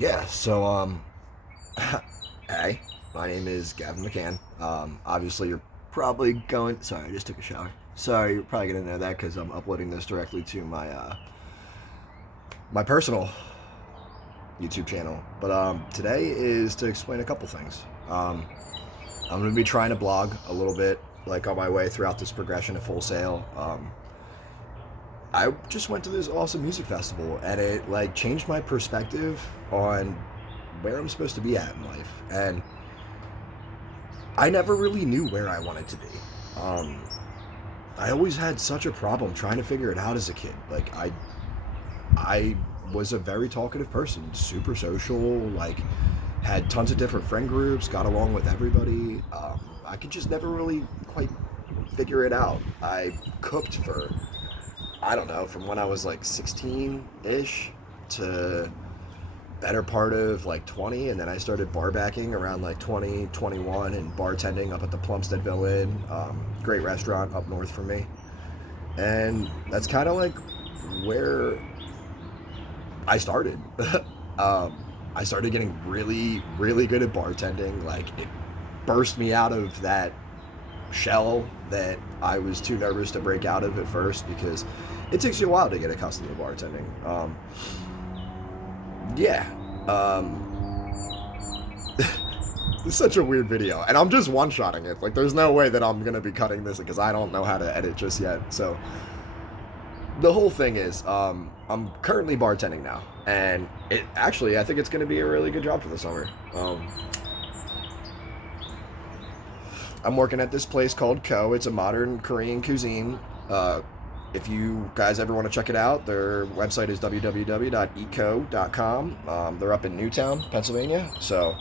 Yeah, so hey, my name is Gavin McCann. Obviously you're probably going. Sorry, I just took a shower. Sorry, you're probably gonna know that because I'm uploading this directly to my personal YouTube channel. But today is to explain a couple things. I'm gonna be trying to blog a little bit, like on my way throughout this progression to Full Sail. I just went to this awesome music festival, and it like changed my perspective on where I'm supposed to be at in life. And I never really knew where I wanted to be. Um, I always had such a problem trying to figure it out as a kid. I was a very talkative person, super social, like had tons of different friend groups, got along with everybody. I could just never really quite figure it out. I cooked for, I don't know, from when I was like 16 ish to better part of like 20, and then I started bar backing around like 20, 21, and bartending up at the Plumstead Villa Inn, great restaurant up north from me. And that's kind of like where I started. I started getting really, really good at bartending. Like it burst me out of that shell that I was too nervous to break out of at first because it takes you a while to get accustomed to bartending. Yeah. It's such a weird video, and I'm just one-shotting it. Like, there's no way that I'm gonna be cutting this because I don't know how to edit just yet. So, the whole thing is, I'm currently bartending now, and it actually, I think it's gonna be a really good job for the summer. I'm working at this place called Ko. It's a modern Korean cuisine. If you guys ever want to check it out, their website is www.eco.com. They're up in Newtown, Pennsylvania. So,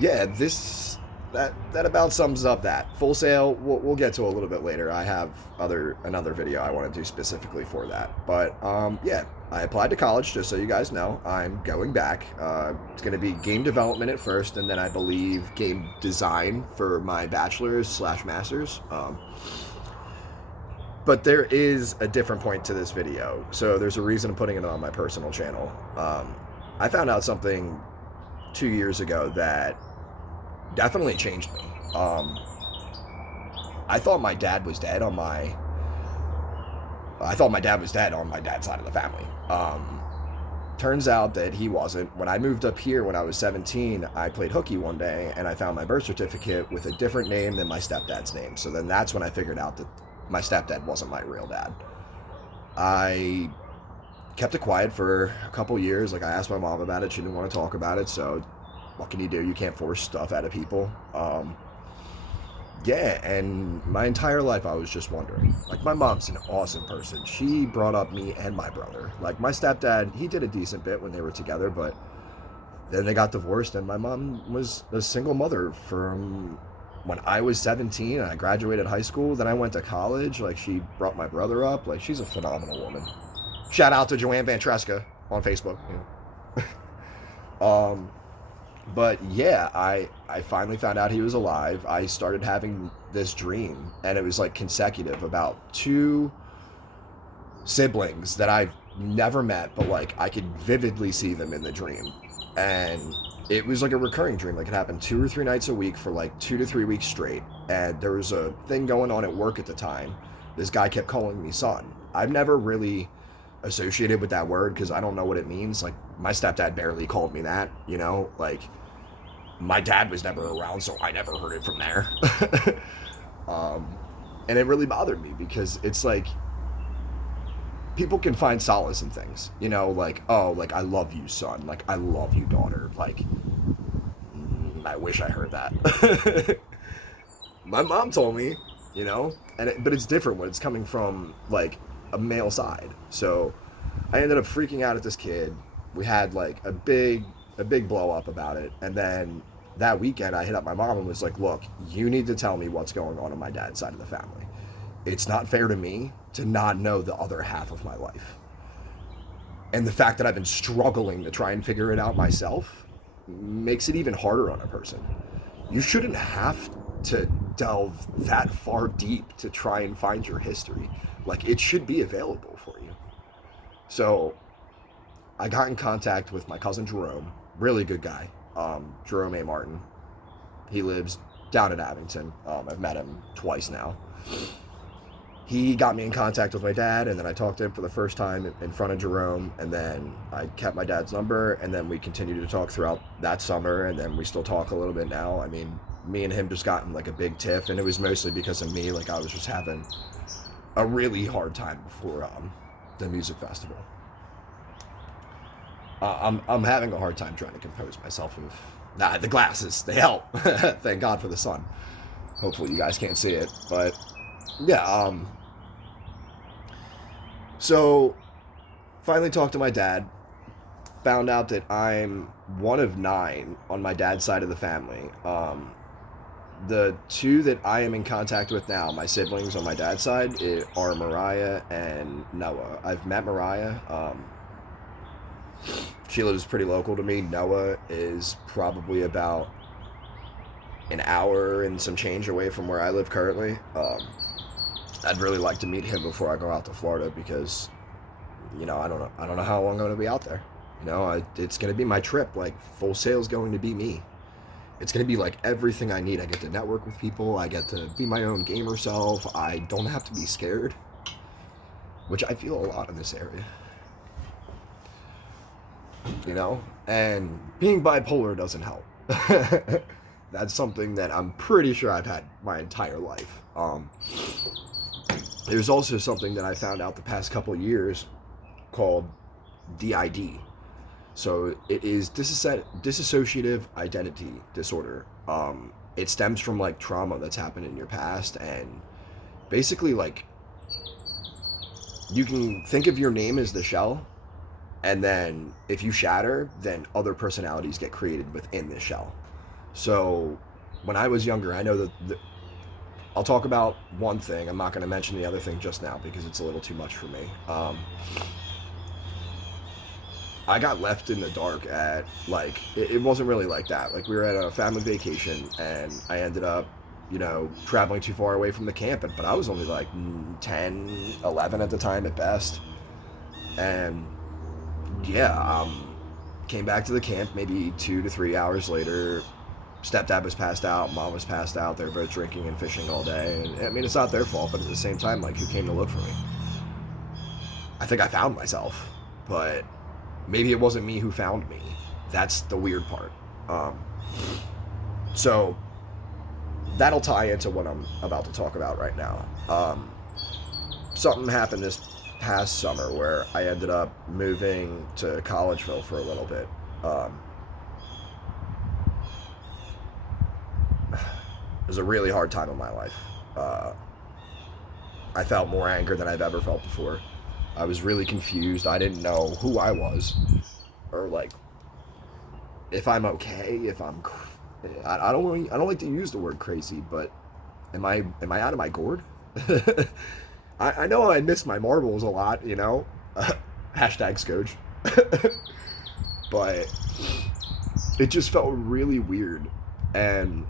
yeah, that about sums up that Full Sail. We'll get to a little bit later. I have another video I want to do specifically for that. But yeah, I applied to college. Just so you guys know, I'm going back. It's going to be game development at first, and then I believe game design for my bachelor's/master's. But there is a different point to this video, so there's a reason I'm putting it on my personal channel. I found out something 2 years ago that definitely changed me. I thought my dad was dead on my. I thought my dad was dead on my dad's side of the family. Turns out that he wasn't. When I moved up here when I was 17, I played hooky one day and I found my birth certificate with a different name than my stepdad's name. So then that's when I figured out that my stepdad wasn't my real dad. I kept it quiet for a couple years. Like, I asked my mom about it. She didn't want to talk about it. So what can you do? You can't force stuff out of people. Yeah, and my entire life I was just wondering. Like, my mom's an awesome person. She brought up me and my brother. Like, my stepdad, he did a decent bit when they were together, but then they got divorced, and my mom was a single mother from when I was 17 and I graduated high school. Then I went to college. Like, she brought my brother up. Like, she's a phenomenal woman. Shout out to Joanne Vantreska on Facebook. But yeah, I finally found out he was alive. I started having this dream, and it was like consecutive about two siblings that I've never met, but like I could vividly see them in the dream. And it was like a recurring dream. Like, it happened 2 or 3 nights a week for like 2 to 3 weeks straight. And there was a thing going on at work at the time. This guy kept calling me son. I've never really associated with that word because I don't know what it means. Like, my stepdad barely called me that, you know? Like, my dad was never around, so I never heard it from there. And it really bothered me because it's like people can find solace in things, you know, like, oh, like, I love you, son. Like, I love you, daughter. Like, I wish I heard that. My mom told me, you know, but it's different when it's coming from like a male side. So I ended up freaking out at this kid. We had like a big blow up about it, and then that weekend I hit up my mom and was like, look, you need to tell me what's going on my dad's side of the family. It's not fair to me to not know the other half of my life. And the fact that I've been struggling to try and figure it out myself makes it even harder on a person. You shouldn't have to delve that far deep to try and find your history. Like, it should be available for you. So I got in contact with my cousin Jerome. really good guy, Jerome A. Martin. He lives down in Abington. I've met him twice now. He got me in contact with my dad, and then I talked to him for the first time in front of Jerome, and then I kept my dad's number, and then we continued to talk throughout that summer, and then we still talk a little bit now. I mean, me and him just got in like a big tiff, and it was mostly because of me. Like, I was just having a really hard time before the music festival. I'm having a hard time trying to compose myself. The glasses, they help. Thank God for the sun. Hopefully you guys can't see it, but yeah. So finally talked to my dad. Found out that I'm one of 9 on my dad's side of the family. The 2 that I am in contact with now, my siblings on my dad's side, are Mariah and Noah. I've met Mariah. She lives pretty local to me. Noah is probably about an hour and some change away from where I live currently. I'd really like to meet him before I go out to Florida because, I don't know how long I'm going to be out there. It's going to be my trip. Like, Full Sail's going to be me. It's going to be like everything I need. I get to network with people. I get to be my own gamer self. I don't have to be scared, which I feel a lot in this area. And being bipolar doesn't help. That's something that I'm pretty sure I've had my entire life. There's also something that I found out the past couple years called DID. So it is dissociative identity disorder. It stems from like trauma that's happened in your past, and basically like you can think of your name as the shell, and then if you shatter, then other personalities get created within the shell. So when I was younger, I know that I'll talk about one thing. I'm not going to mention the other thing just now because it's a little too much for me. I got left in the dark at, like, it wasn't really like that. Like, we were at a family vacation, and I ended up, traveling too far away from the camp. But I was only, like, 10, 11 at the time at best. And, yeah, came back to the camp maybe 2 to 3 hours later. Stepdad was passed out, mom was passed out. They were both drinking and fishing all day. And, I mean, it's not their fault, but at the same time, like, who came to look for me? I think I found myself, but maybe it wasn't me who found me. That's the weird part. So that'll tie into what I'm about to talk about right now. Something happened this past summer where I ended up moving to Collegeville for a little bit. It was a really hard time in my life. I felt more anger than I've ever felt before. I was really confused. I didn't know who I was, or like if I'm okay. I don't like to use the word crazy, but am I out of my gourd? I know I miss my marbles a lot, hashtag Scooge. But it just felt really weird and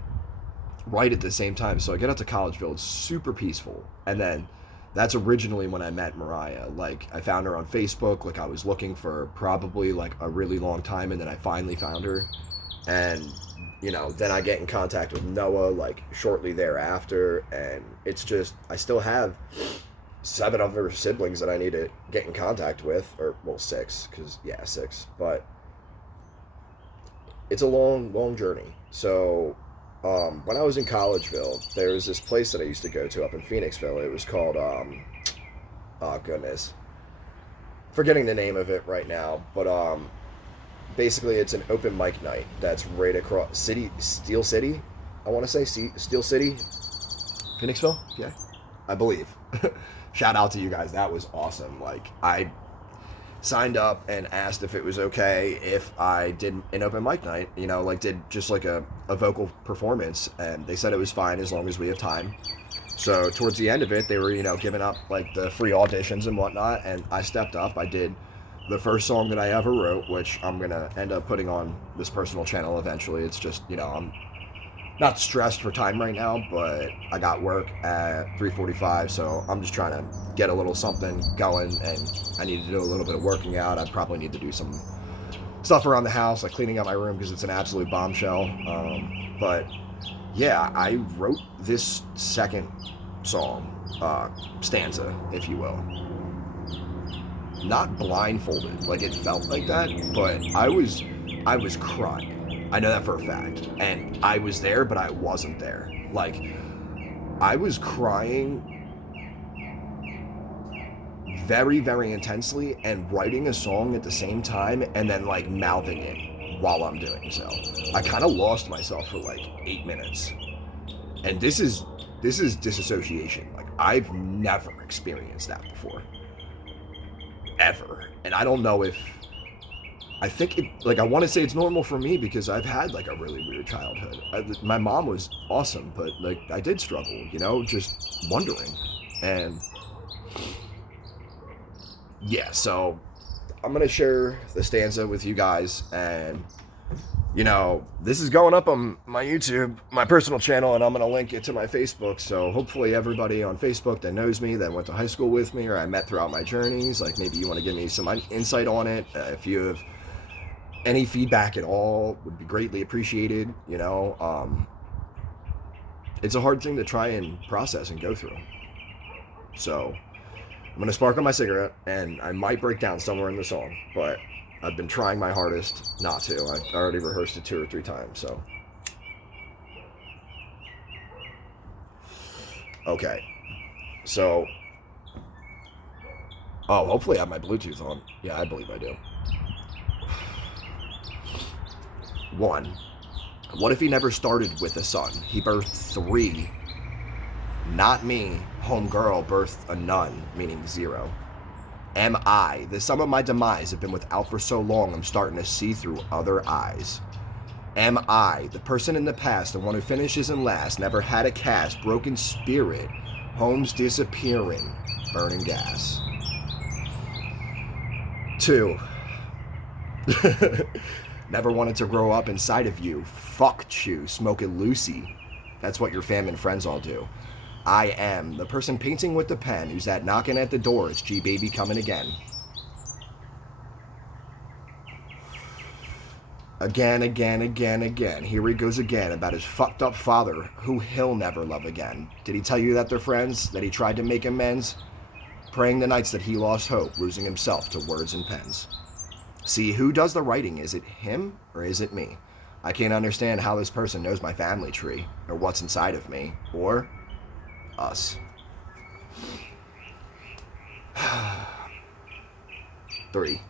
right at the same time. So I get out to Collegeville, it's super peaceful, and then that's originally when I met Mariah. Like, I found her on Facebook. Like, I was looking for probably like a really long time, and then I finally found her. And, then I get in contact with Noah like shortly thereafter, and it's just, I still have 7 other siblings that I need to get in contact with, or, well, 6, because, 6, but it's a long journey. So when I was in Collegeville, there was this place that I used to go to up in Phoenixville. It was called, oh goodness, forgetting the name of it right now, but basically it's an open mic night that's right across Steel City, I want to say, Steel City, Phoenixville, yeah, I believe. Shout out to you guys, that was awesome. Like, I signed up and asked if it was okay if I did an open mic night, did just like a vocal performance, and they said it was fine as long as we have time. So towards the end of it, they were, giving up like the free auditions and whatnot, and I stepped up. I did the first song that I ever wrote, which I'm gonna end up putting on this personal channel eventually. It's just, I'm not stressed for time right now, but I got work at 3:45, so I'm just trying to get a little something going, and I need to do a little bit of working out. I probably need to do some stuff around the house, like cleaning out my room because it's an absolute bombshell. But yeah, I wrote this second song, stanza, if you will, not blindfolded, like it felt like that, but I was crying. I know that for a fact. And I was there, but I wasn't there. Like, I was crying very, very intensely and writing a song at the same time and then like mouthing it while I'm doing so. I kind of lost myself for like 8 minutes. And this is disassociation. Like, I've never experienced that before. Ever. And I don't know if I think it, like, I want to say it's normal for me because I've had like a really weird childhood. My mom was awesome, but like I did struggle, you know, just wondering. And yeah, so I'm gonna share the stanza with you guys, and you know, this is going up on my YouTube, my personal channel, and I'm gonna link it to my Facebook. So hopefully everybody on Facebook that knows me, that went to high school with me, or I met throughout my journeys, like maybe you want to give me some insight on it. If you have any feedback at all, would be greatly appreciated. You know, it's a hard thing to try and process and go through. So I'm gonna spark on my cigarette, and I might break down somewhere in the song, but I've been trying my hardest not to. I've already rehearsed it 2 or 3 times, so. Okay. So. Oh, hopefully I have my Bluetooth on. Yeah, I believe I do. 1. What if he never started with a son? He birthed 3. Not me, homegirl, birthed a none, meaning 0. Am I? The sum of my demise have been without for so long I'm starting to see through other eyes. Am I, the person in the past, the one who finishes and last, never had a cast, broken spirit, homes disappearing, burning gas. 2. Never wanted to grow up inside of you. Fuck you, smoking Lucy. That's what your fam and friends all do. I am the person painting with the pen who's that knocking at the door. It's G Baby coming again. Again. Here he goes again about his fucked up father who he'll never love again. Did he tell you that they're friends? That he tried to make amends? Praying the nights that he lost hope, losing himself to words and pens. See, who does the writing? Is it him or is it me? I can't understand how this person knows my family tree or what's inside of me or us. 3.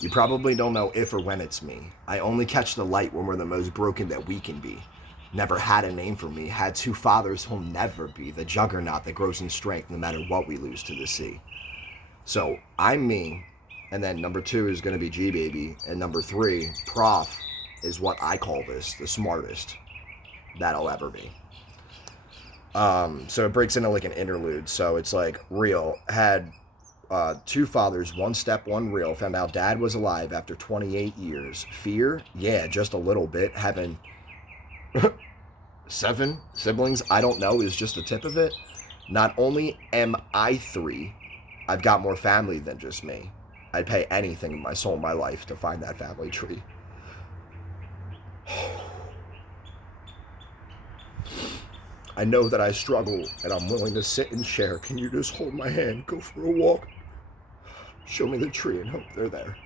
You probably don't know if or when it's me. I only catch the light when we're the most broken that we can be. Never had a name for me. Had 2 fathers who'll never be. The juggernaut that grows in strength no matter what we lose to the sea. So I'm me, and then number 2 is going to be G Baby, and number 3, Prof, is what I call this, the smartest that I'll ever be. So it breaks into like an interlude. So it's like real. Had 2 fathers, 1 step, 1 real. Found out dad was alive after 28 years. Fear? Yeah, just a little bit. Having 7 siblings, I don't know, is just the tip of it. Not only am I 3, I've got more family than just me. I'd pay anything in my soul, my life, to find that family tree. I know that I struggle, and I'm willing to sit and share. Can you just hold my hand, go for a walk, show me the tree, and hope they're there?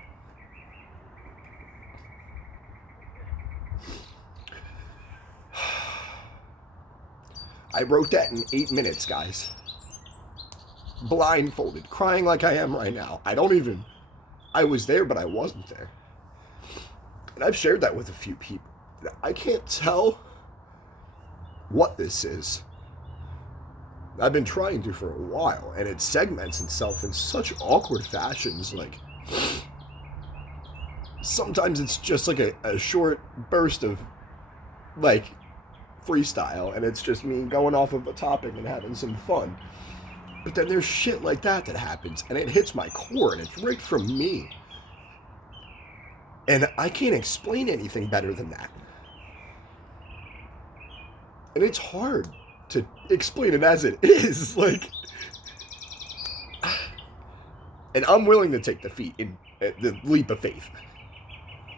I wrote that in 8 minutes, guys. Blindfolded, crying like I am right now. I was there, but I wasn't there. And I've shared that with a few people. I can't tell what this is. I've been trying to for a while, and it segments itself in such awkward fashions. Like, sometimes it's just like a short burst of like freestyle, and it's just me going off of a topic and having some fun. But then there's shit like that happens, and it hits my core, and it's right from me. And I can't explain anything better than that. And it's hard to explain it as it is, like. And I'm willing to take the leap of faith.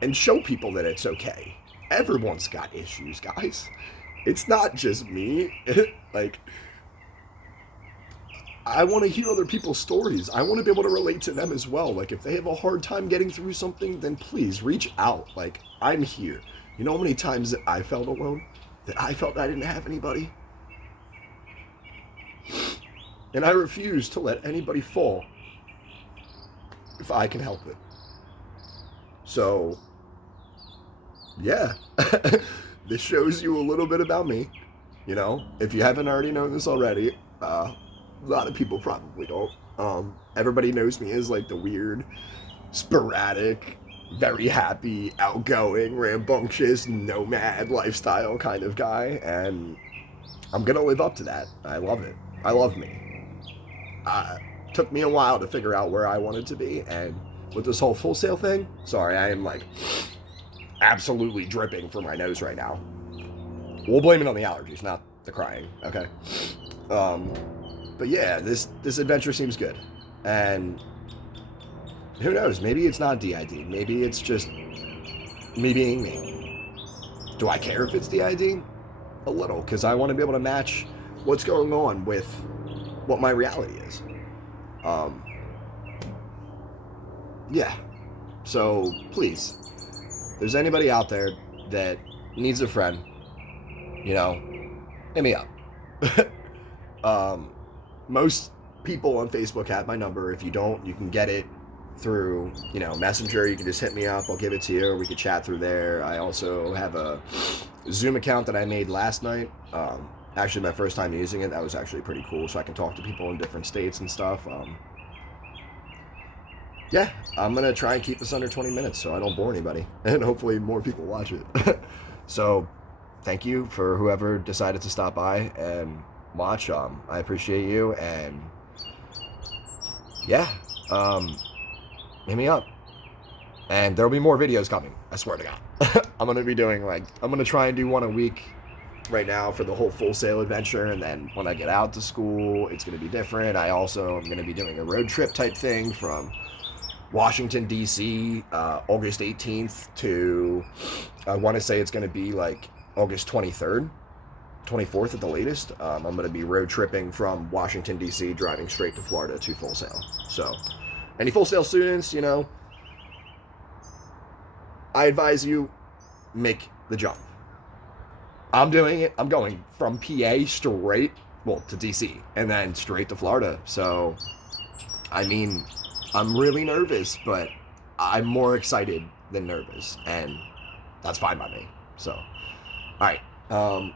and show people that it's okay. Everyone's got issues, guys. It's not just me. Like, I want to hear other people's stories. I want to be able to relate to them as well. Like, if they have a hard time getting through something, then please reach out. Like, I'm here. You know how many times that I felt alone? That I felt I didn't have anybody? And I refuse to let anybody fall if I can help it. So, yeah. This shows you a little bit about me. You know, if you haven't already known this already, a lot of people probably don't. Everybody knows me as like the weird, sporadic, very happy, outgoing, rambunctious, nomad lifestyle kind of guy, and I'm gonna live up to that. I love it. I love me. Took me a while to figure out where I wanted to be, and with this whole Full Sail thing, sorry, I am like absolutely dripping from my nose right now. We'll blame it on the allergies, not the crying, okay? But yeah, this adventure seems good, and who knows, maybe it's not DID, maybe it's just me being me. Do I care if it's DID? A little, because I want to be able to match what's going on with what my reality is. Yeah, so please, if there's anybody out there that needs a friend, you know, hit me up. Most people on Facebook have my number. If you don't, you can get it through, you know, Messenger. You can just hit me up. I'll give it to you, or we could chat through there. I also have a Zoom account that I made last night. Actually, my first time using it. That was actually pretty cool, so I can talk to people in different states and stuff. Yeah, I'm going to try and keep this under 20 minutes so I don't bore anybody, and hopefully more people watch it. So, thank you for whoever decided to stop by and watch. I appreciate you, and yeah, hit me up. And there'll be more videos coming, I swear to God. I'm going to be doing, like, I'm going to try and do one a week right now for the whole Full Sail adventure, and then when I get out to school, it's going to be different. I also am going to be doing a road trip type thing from Washington, D.C., August 18th to, I want to say it's going to be like August 23rd, 24th at the latest. I'm going to be road tripping from Washington, D.C., driving straight to Florida to Full Sail. So, any Full Sail students, you know, I advise you, make the jump. I'm doing it. I'm going from PA straight, well, to D.C., and then straight to Florida. So, I mean, I'm really nervous, but I'm more excited than nervous, and that's fine by me. So, all right. I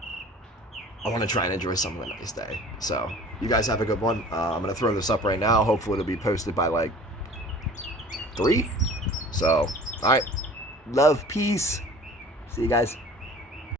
want to try and enjoy some of a nice day. So, you guys have a good one. I'm going to throw this up right now. Hopefully, it'll be posted by, like, 3. So, all right. Love, peace. See you guys.